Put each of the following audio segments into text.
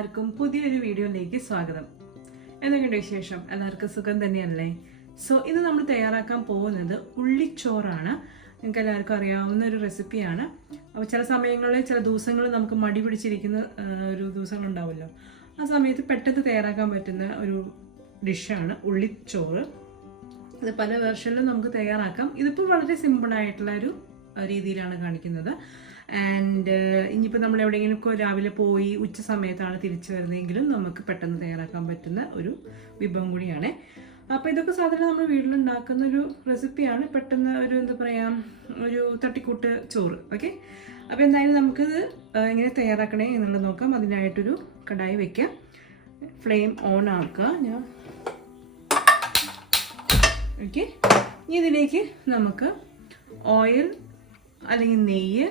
എല്ലാവർക്കും പുതിയൊരു വീഡിയോയിലേക്ക് സ്വാഗതം. എന്തൊക്കെയുണ്ട് വിശേഷം? എല്ലാവർക്കും സുഖം തന്നെയല്ലേ? സോ ഇന്ന് നമ്മൾ തയ്യാറാക്കാൻ പോകുന്നത് ഉള്ളിച്ചോറാണ്. നിങ്ങൾക്ക് എല്ലാവർക്കും അറിയാവുന്ന ഒരു റെസിപ്പിയാണ്. അപ്പോൾ ചില സമയങ്ങളിൽ ചില ദിവസങ്ങളിൽ നമുക്ക് മടി പിടിച്ചിരിക്കുന്ന ഒരു ദിവസങ്ങളുണ്ടാവുമല്ലോ. ആ സമയത്ത് പെട്ടെന്ന് തയ്യാറാക്കാൻ പറ്റുന്ന ഒരു ഡിഷാണ് ഉള്ളിച്ചോറ്. ഇത് പല വെർഷനിലും നമുക്ക് തയ്യാറാക്കാം. ഇതിപ്പോൾ വളരെ സിമ്പിളായിട്ടുള്ള ഒരു രീതിയിലാണ് കാണിക്കുന്നത്. ആൻഡ് ഇനിയിപ്പോൾ നമ്മൾ എവിടെയെങ്കിലും രാവിലെ പോയി ഉച്ച സമയത്താണ് തിരിച്ചു വരുന്നതെങ്കിലും നമുക്ക് പെട്ടെന്ന് തയ്യാറാക്കാൻ പറ്റുന്ന ഒരു വിഭവം കൂടിയാണ്. അപ്പോൾ ഇതൊക്കെ സാധാരണ നമ്മൾ വീട്ടിലുണ്ടാക്കുന്ന ഒരു റെസിപ്പിയാണ്. പെട്ടെന്ന് ഒരു എന്താ പറയുക, ഒരു തട്ടിക്കൂട്ട് ചോറ്. ഓക്കെ, അപ്പോൾ എന്തായാലും നമുക്കിത് എങ്ങനെ തയ്യാറാക്കണേ എന്നുള്ളത് നോക്കാം. അതിനായിട്ടൊരു കടായി വയ്ക്കാം, ഫ്ലെയിം ഓൺ ആക്കുക. ഓക്കെ, ഇനി ഇതിലേക്ക് നമുക്ക് ഓയിൽ അല്ലെങ്കിൽ നെയ്യ്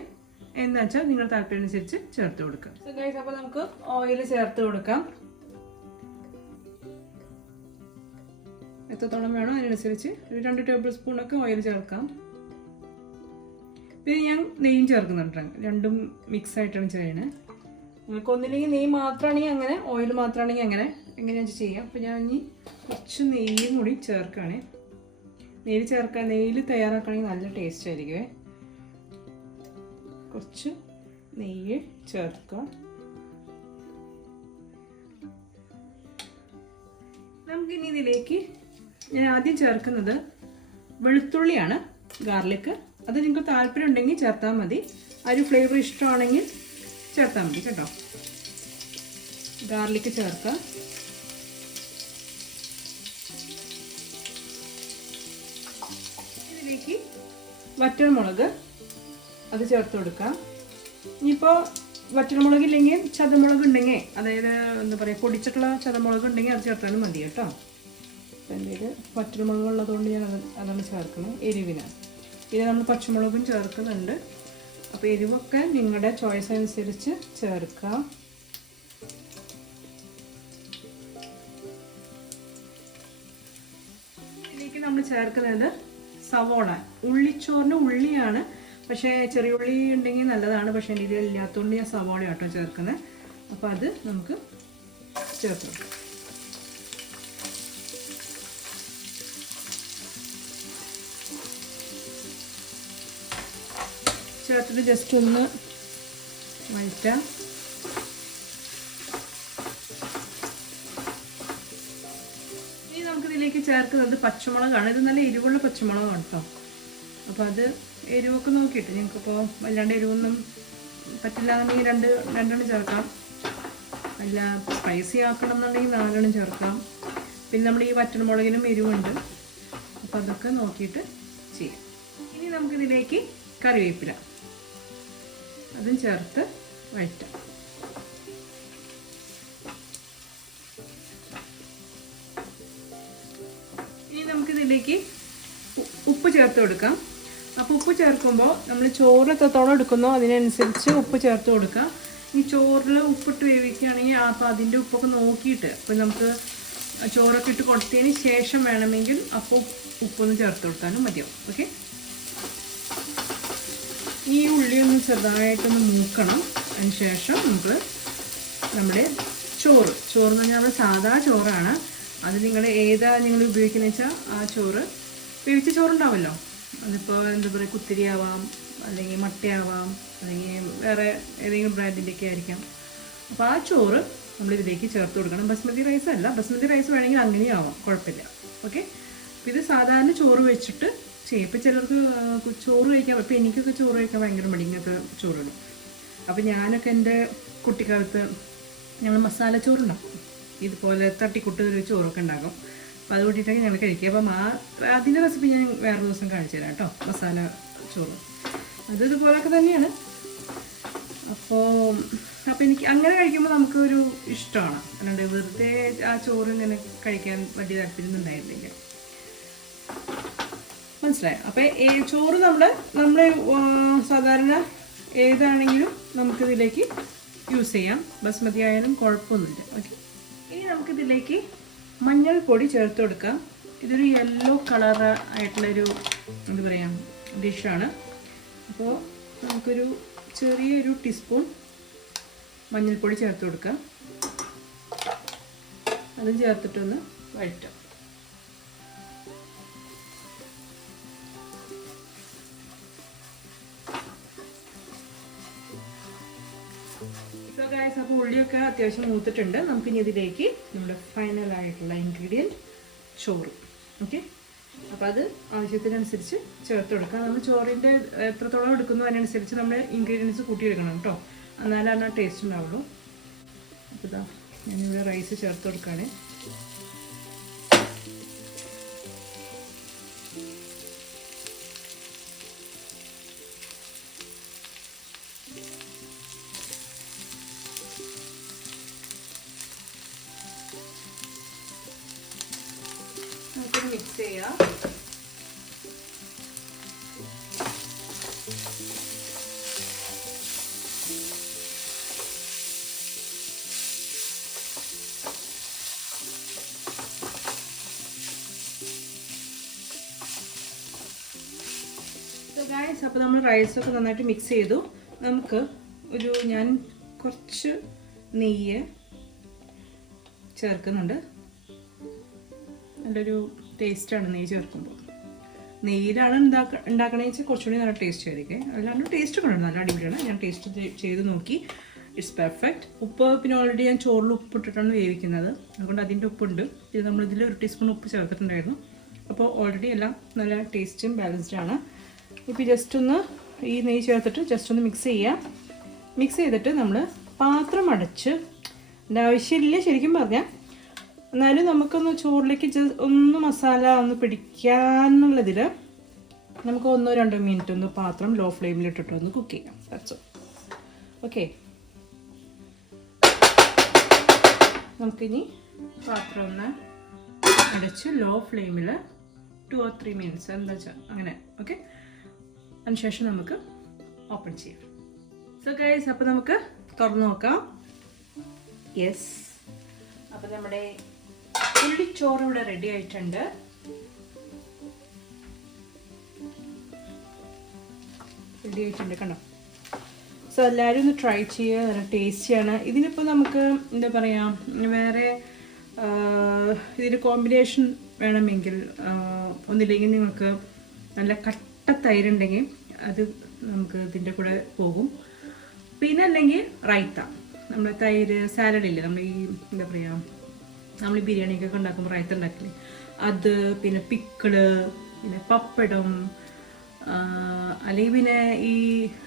എന്താ വെച്ചാൽ നിങ്ങളുടെ താല്പര്യം അനുസരിച്ച് ചേർത്ത് കൊടുക്കാം. സോ ഗൈസ്, അപ്പോൾ നമുക്ക് ഓയിൽ ചേർത്ത് കൊടുക്കാം. എത്രത്തോളം വേണോ അതിനനുസരിച്ച് ഒരു 2 ടേബിൾ സ്പൂണൊക്കെ ഓയിൽ ചേർക്കാം. പിന്നെ ഞാൻ നെയ്യും ചേർക്കുന്നുണ്ട്. രണ്ടും മിക്സ് ആയിട്ടാണ് ചെയ്യണത്. നിങ്ങൾക്ക് ഒന്നില്ലെങ്കിൽ നെയ്യ് മാത്രമാണെങ്കിൽ അങ്ങനെ, ഓയിൽ മാത്രമാണെങ്കിൽ അങ്ങനെ, എങ്ങനെയാണെന്ന് ചെയ്യാം. അപ്പോൾ ഞാൻ ഇനി കുറച്ച് നെയ്യും കൂടി ചേർക്കുകയാണേ. നെയ്യിൽ തയ്യാറാക്കുകയാണെങ്കിൽ നല്ല ടേസ്റ്റ് ആയിരിക്കുമേ. കുറച്ച് നെയ്യ് ചേർക്കുക. നമുക്കിനി ഇതിലേക്ക് ഞാൻ ആദ്യം ചേർക്കുന്നത് വെളുത്തുള്ളിയാണ്, ഗാർലിക്. അത് നിങ്ങൾക്ക് താല്പര്യം ഉണ്ടെങ്കിൽ ചേർത്താൽ മതി. ആ ഒരു ഫ്ലേവർ ഇഷ്ടമാണെങ്കിൽ ചേർത്താൽ മതി കേട്ടോ. ഗാർലിക് ചേർക്കുക. ഇതിലേക്ക് വറ്റൽമുളക് അത് ചേർത്ത് കൊടുക്കാം. ഇനിയിപ്പോൾ വറ്റൽമുളക് ഇല്ലെങ്കിൽ ചതമുളക് ഉണ്ടെങ്കിൽ, അതായത് എന്താ പറയുക, പൊടിച്ചിട്ടുള്ള ചതമുളക് ഉണ്ടെങ്കിൽ അത് ചേർത്താലും മതി കേട്ടോ. അപ്പം എൻ്റെ ഇത് വറ്റൽമുളക് ഉള്ളതുകൊണ്ട് ഞാൻ അതാണ് ചേർക്കുന്നത്, എരിവിന്. പിന്നെ നമ്മൾ പച്ചമുളകും ചേർക്കുന്നുണ്ട്. അപ്പോൾ എരിവൊക്കെ നിങ്ങളുടെ ചോയ്സ് അനുസരിച്ച് ചേർക്കാം. ഇതിലേക്ക് നമ്മൾ ചേർക്കുന്നത് സവോള. ഉള്ളിച്ചോറിന് ഉള്ളിയാണ്, പക്ഷേ ചെറിയ ഉള്ളി ഉണ്ടെങ്കിൽ നല്ലതാണ്. പക്ഷേ എൻ്റെ ഇതിൽ ഇല്ലാത്തതുകൊണ്ട് ഞാൻ സവാള ആട്ടോ ചേർക്കുന്നത്. അപ്പോൾ അത് നമുക്ക് ചേർത്ത് കൊടുക്കാം. ചേർത്തിട്ട് ജസ്റ്റ് ഒന്ന് വഴറ്റാം. ഇനി നമുക്കിതിലേക്ക് ചേർക്കുന്നത് പച്ചമുളകാണ്. ഇത് നല്ല എരിവുള്ള പച്ചമുളകാണ് കേട്ടോ. അപ്പോൾ അത് എരിവൊക്കെ നോക്കിയിട്ട്, നിങ്ങൾക്കിപ്പോൾ വല്ലാണ്ട് എരിവൊന്നും പറ്റില്ല എന്നുണ്ടെങ്കിൽ രണ്ടെണ്ണം ചേർക്കാം. അല്ല സ്പൈസി ആക്കണം എന്നുണ്ടെങ്കിൽ 4 ചേർക്കാം. പിന്നെ നമ്മുടെ ഈ വറ്റൽമുളകിനും എരിവുണ്ട്. അപ്പോൾ അതൊക്കെ നോക്കിയിട്ട് ചെയ്യാം. ഇനി നമുക്കിതിലേക്ക് കറിവേപ്പില അതും ചേർത്ത് വഴറ്റാം. ഇനി നമുക്കിതിലേക്ക് ഉപ്പ് ചേർത്ത് കൊടുക്കാം. അപ്പോൾ ഉപ്പ് ചേർക്കുമ്പോൾ നമ്മൾ ചോറ് എത്രത്തോളം എടുക്കുന്നോ അതിനനുസരിച്ച് ഉപ്പ് ചേർത്ത് കൊടുക്കുക. ഈ ചോറിൽ ഉപ്പിട്ട് വേവിക്കുകയാണെങ്കിൽ അപ്പോൾ അതിൻ്റെ ഉപ്പൊക്കെ നോക്കിയിട്ട്, അപ്പോൾ നമുക്ക് ചോറൊക്കെ ഇട്ട് കൊടുത്തതിന് ശേഷം വേണമെങ്കിൽ അപ്പോൾ ഉപ്പൊന്ന് ചേർത്ത് കൊടുത്താലും മതിയാവും. ഓക്കെ, ഈ ഉള്ളിയൊന്ന് ചെറുതായിട്ടൊന്ന് മൂക്കണം. അതിന് ശേഷം നമുക്ക് നമ്മുടെ ചോറ് എന്ന് പറഞ്ഞാൽ നമ്മുടെ സാധാ ചോറാണ്. അത് നിങ്ങൾ ഏതാ നിങ്ങൾ ഉപയോഗിക്കുന്നത് വെച്ചാൽ ആ ചോറ്, വേവിച്ച ചോറുണ്ടാവുമല്ലോ, അതിപ്പോൾ എന്താ പറയുക, കുത്തിരിയാവാം, അല്ലെങ്കിൽ മട്ടയാവാം, അല്ലെങ്കിൽ വേറെ ഏതെങ്കിലും ബ്രാൻഡിൻ്റെയൊക്കെ ആയിരിക്കാം. അപ്പോൾ ആ ചോറ് നമ്മളിതിലേക്ക് ചേർത്ത് കൊടുക്കണം. ബസ്മതി റൈസ് അല്ല, ബസ്മതി റൈസ് വേണമെങ്കിൽ അങ്ങനെയും ആവാം, കുഴപ്പമില്ല. ഓക്കെ, അപ്പോൾ ഇത് സാധാരണ ചോറ് വെച്ചിട്ട് ചെയ്യും. ഇപ്പോൾ ചിലർക്ക് ചോറ് കഴിക്കാൻ, ഇപ്പോൾ എനിക്കൊക്കെ ചോറ് കഴിക്കാൻ ഭയങ്കര മടി, ഇങ്ങനത്തെ ചോറുകൾ. അപ്പോൾ ഞാനൊക്കെ എൻ്റെ കുട്ടിക്കാലത്ത് ഞങ്ങൾ മസാല ചോറുണ്ടാക്കും, ഇതുപോലെ തട്ടിക്കൂട്ട് ഒരു ചോറൊക്കെ ഉണ്ടാക്കും. അപ്പോൾ അത് കൂട്ടിയിട്ടൊക്കെ ഞങ്ങൾ കഴിക്കുക. അപ്പം അതിൻ്റെ റെസിപ്പി ഞാൻ വേറെ ദിവസം കാണിച്ചു തരാം കേട്ടോ. മസാല ചോറ് അത് ഇതുപോലൊക്കെ തന്നെയാണ്. അപ്പോൾ എനിക്ക് അങ്ങനെ കഴിക്കുമ്പോൾ നമുക്കൊരു ഇഷ്ടമാണ്. അല്ലാണ്ട് വെറുതെ ആ ചോറ് ഇങ്ങനെ കഴിക്കാൻ വലിയ താല്പര്യമൊന്നും ഉണ്ടായിരുന്നില്ല. മനസ്സിലായോ? അപ്പോൾ ചോറ് നമ്മൾ സാധാരണ ഏതാണെങ്കിലും നമുക്കിതിലേക്ക് യൂസ് ചെയ്യാം. ബസ്മതി ആയാലും കുഴപ്പമൊന്നുമില്ല. ഓക്കെ, ഇനി നമുക്കിതിലേക്ക് മഞ്ഞൾപ്പൊടി ചേർത്ത് കൊടുക്കാം. ഇതൊരു യെല്ലോ കളർ ആയിട്ടുള്ളൊരു എന്താ പറയുക ഡിഷാണ്. അപ്പോൾ നമുക്കൊരു ചെറിയൊരു ടീസ്പൂൺ മഞ്ഞൾപ്പൊടി ചേർത്ത് കൊടുക്കാം. അതും ചേർത്തിട്ടൊന്ന് വഴറ്റാം. അപ്പോൾ ഉള്ളിയൊക്കെ അത്യാവശ്യം മൂത്തിട്ടുണ്ട്. നമുക്കിനി ഇതിലേക്ക് നമ്മുടെ ഫൈനലായിട്ടുള്ള ഇൻഗ്രീഡിയൻറ്റ് ചോറ്. ഓക്കെ, അപ്പോൾ അത് ആവശ്യത്തിനനുസരിച്ച് ചേർത്ത് കൊടുക്കാം. നമ്മൾ ചോറിൻ്റെ എത്രത്തോളം എടുക്കുന്നു അതിനനുസരിച്ച് നമ്മൾ ഇൻഗ്രീഡിയൻസ് കൂട്ടിയെടുക്കണം കേട്ടോ, എന്നാലാണ് ആ ടേസ്റ്റ് ഉണ്ടാവുള്ളൂ. അപ്പോൾ ഇതാ ഞാനിവിടെ റൈസ് ചേർത്ത് കൊടുക്കുകയാണ്. മിക്സ് ചെയ്യാം. ഗൈസ്, അപ്പോൾ നമ്മൾ റൈസൊക്കെ നന്നായിട്ട് മിക്സ് ചെയ്തു. നമുക്ക് ഞാൻ കുറച്ച് നെയ്യ് ചേർക്കുന്നുണ്ട്. നല്ലൊരു ടേസ്റ്റാണ് നെയ്യ് ചേർക്കുമ്പോൾ. നെയ്യിലാണ് ഉണ്ടാക്കണമെന്ന് വെച്ചാൽ കുറച്ചുകൂടി നല്ല ടേസ്റ്റ് ആയിരിക്കും. അല്ലാണ്ട് ടേസ്റ്റ് കൊണ്ടുണ്ട്, നല്ല അടിപൊളിയാണ്. ഞാൻ ടേസ്റ്റ് ചെയ്ത് നോക്കി, ഇറ്റ്സ് പെർഫെക്റ്റ്. ഉപ്പ് പിന്നെ ഓൾറെഡി ഞാൻ ചോറിൽ ഉപ്പിട്ടിട്ടാണ് വേവിക്കുന്നത്, അതുകൊണ്ട് അതിൻ്റെ ഉപ്പുണ്ട്. ഇത് നമ്മളിതിൽ 1 ടീസ്പൂൺ ഉപ്പ് ചേർത്തിട്ടുണ്ടായിരുന്നു. അപ്പോൾ ഓൾറെഡി എല്ലാം നല്ല ടേസ്റ്റും ബാലൻസ്ഡാണ്. ഇപ്പോൾ ജസ്റ്റ് ഒന്ന് ഈ നെയ്യ് ചേർത്തിട്ട് ജസ്റ്റ് ഒന്ന് മിക്സ് ചെയ്യാം. മിക്സ് ചെയ്തിട്ട് നമ്മൾ പാത്രം അടച്ച്, അതിൻ്റെ ആവശ്യമില്ല ശരിക്കും പറഞ്ഞാൽ, എന്നാലും നമുക്കൊന്ന് ചോറിലേക്ക് ഒന്ന് മസാല ഒന്ന് പിടിക്കാന്നുള്ളതിൽ നമുക്ക് 1-2 മിനിറ്റ് ഒന്ന് പാത്രം ലോ ഫ്ലെയിമിലിട്ടിട്ട് ഒന്ന് കുക്ക് ചെയ്യാം. That's all. ഓക്കെ, നമുക്കിനി പാത്രം ഒന്ന് അടച്ച് ലോ ഫ്ലെയിമിൽ 2 or 3 മിനിറ്റ്സ് എന്താ വെച്ചാൽ അങ്ങനെ. ഓക്കെ, അതിനുശേഷം നമുക്ക് ഓപ്പൺ ചെയ്യാം. സോ ഗൈസ്, അപ്പോൾ നമുക്ക് തുറന്ന് നോക്കാം. യെസ്, അപ്പോൾ നമ്മുടെ ഉള്ളിച്ചോറ് ഇവിടെ റെഡി ആയിട്ടുണ്ട്. കണ്ടോ? സോ എല്ലാവരും ഒന്ന് ട്രൈ ചെയ്യുക, നല്ല ടേസ്റ്റിയാണ്. ഇതിനിപ്പോൾ നമുക്ക് എന്താ പറയുക, വേറെ ഇതിന് കോമ്പിനേഷൻ വേണമെങ്കിൽ ഒന്നില്ലെങ്കിൽ നിങ്ങൾക്ക് നല്ല കട്ട തൈരുണ്ടെങ്കിൽ അത് നമുക്ക് ഇതിൻ്റെ കൂടെ പോകും. പിന്നെ അല്ലെങ്കിൽ റൈത്ത, നമ്മുടെ തൈര് സാലഡില്ലേ, നമ്മൾ ഈ എന്താ പറയുക, നമ്മൾ ഈ ബിരിയാണിയൊക്കെ ഉണ്ടാക്കുമ്പോൾ റൈത്ത ഉണ്ടാക്കില്ലേ, അത്, പിന്നെ പിക്കിള്, പിന്നെ പപ്പടം, അല്ലെങ്കിൽ പിന്നെ ഈ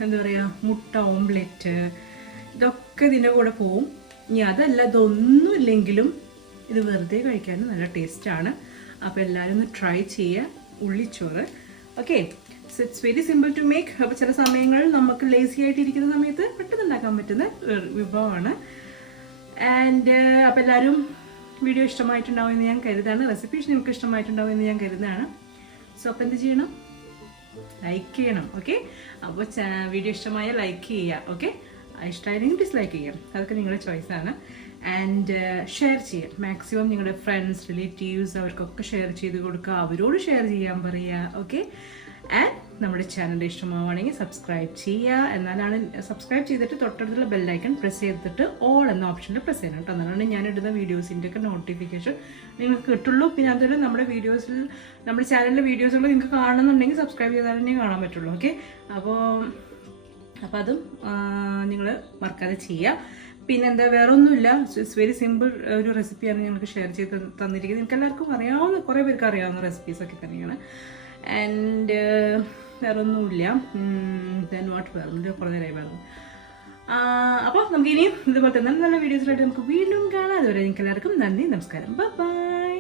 എന്താ പറയുക മുട്ട ഓംലെറ്റ്, ഇതൊക്കെ ഇതിൻ്റെ കൂടെ പോവും. ഇനി അതല്ല, ഇതൊന്നും ഇല്ലെങ്കിലും ഇത് വെറുതെ കഴിക്കാനും നല്ല ടേസ്റ്റാണ്. അപ്പോൾ എല്ലാവരും ഒന്ന് ട്രൈ ചെയ്യുക ഉള്ളിച്ചോറ്. Okay, so it's very simple to make. അപ്പോൾ ചില സമയങ്ങളിൽ നമുക്ക് ലേസി ആയിട്ടിരിക്കുന്ന സമയത്ത് പെട്ടെന്ന് ഉണ്ടാക്കാൻ പറ്റുന്ന വിഭവമാണ്. ആൻഡ് അപ്പോൾ എല്ലാവരും വീഡിയോ ഇഷ്ടമായിട്ടുണ്ടാവും എന്ന് ഞാൻ കരുതാണ്. റെസിപ്പീസ് നിങ്ങൾക്ക് ഇഷ്ടമായിട്ടുണ്ടാവും എന്ന് ഞാൻ കരുതാണ്. സോ അപ്പോൾ എന്ത് ചെയ്യണം? ലൈക്ക് ചെയ്യണം. ഓക്കെ, അപ്പോൾ വീഡിയോ ഇഷ്ടമായ ലൈക്ക് ചെയ്യുക. ഓക്കെ, ഇഷ്ടമായില്ലെങ്കിൽ ഡിസ്ലൈക്ക് ചെയ്യാം, അതൊക്കെ നിങ്ങളുടെ ചോയ്സാണ്. ആൻഡ് ഷെയർ ചെയ്യാം. മാക്സിമം നിങ്ങളുടെ ഫ്രണ്ട്സ്, റിലേറ്റീവ്സ് അവർക്കൊക്കെ ഷെയർ ചെയ്ത് കൊടുക്കുക, അവരോട് ഷെയർ ചെയ്യാൻ പറയുക. ഓക്കെ, ആൻഡ് നമ്മുടെ ചാനൽ ഇഷ്ടമാവുകയാണെങ്കിൽ സബ്സ്ക്രൈബ് ചെയ്യുക. എന്നാലാണ് സബ്സ്ക്രൈബ് ചെയ്തിട്ട് തൊട്ടടുത്തുള്ള ബെല്ലൈക്കൺ പ്രസ് ചെയ്തിട്ട് ഓൾ എന്ന ഓപ്ഷനിൽ പ്രസ് ചെയ്യണം കേട്ടോ. എന്നാലാണ് ഞാൻ ഇടുന്ന വീഡിയോസിൻ്റെ ഒക്കെ നോട്ടിഫിക്കേഷൻ നിങ്ങൾക്ക് കിട്ടുള്ളൂ. പിന്നെ അതുപോലെ നമ്മുടെ വീഡിയോസിൽ, നമ്മുടെ ചാനലിലെ വീഡിയോസുകൾ നിങ്ങൾക്ക് കാണുന്നുണ്ടെങ്കിൽ സബ്സ്ക്രൈബ് ചെയ്താൽ തന്നെ കാണാൻ പറ്റുള്ളൂ. ഓക്കെ, അപ്പോൾ അതും നിങ്ങൾ മറക്കാതെ ചെയ്യുക. പിന്നെന്താ, വേറെ ഒന്നുമില്ല, ഇറ്റ്സ് വെരി സിമ്പിൾ ഒരു റെസിപ്പിയാണ് ഞങ്ങൾക്ക് ഷെയർ ചെയ്ത് തന്നിരിക്കുന്നത്. നിങ്ങൾക്ക് എല്ലാവർക്കും അറിയാവുന്ന, കുറേ പേർക്ക് അറിയാവുന്ന റെസിപ്പീസൊക്കെ തന്നെയാണ്. ആൻഡ് വേറെ ഒന്നുമില്ല. ദെൻ വാട്ട്, വേറെ കുറേ നേരമായി പറഞ്ഞു. അപ്പോൾ നമുക്ക് ഇനിയും ഇതുപോലത്തെ നല്ല നല്ല വീഡിയോസിലായിട്ട് നമുക്ക് വീണ്ടും കാണാം. അതുവരെ നിങ്ങൾക്ക് എല്ലാവർക്കും നന്ദി, നമസ്കാരം, ബൈ.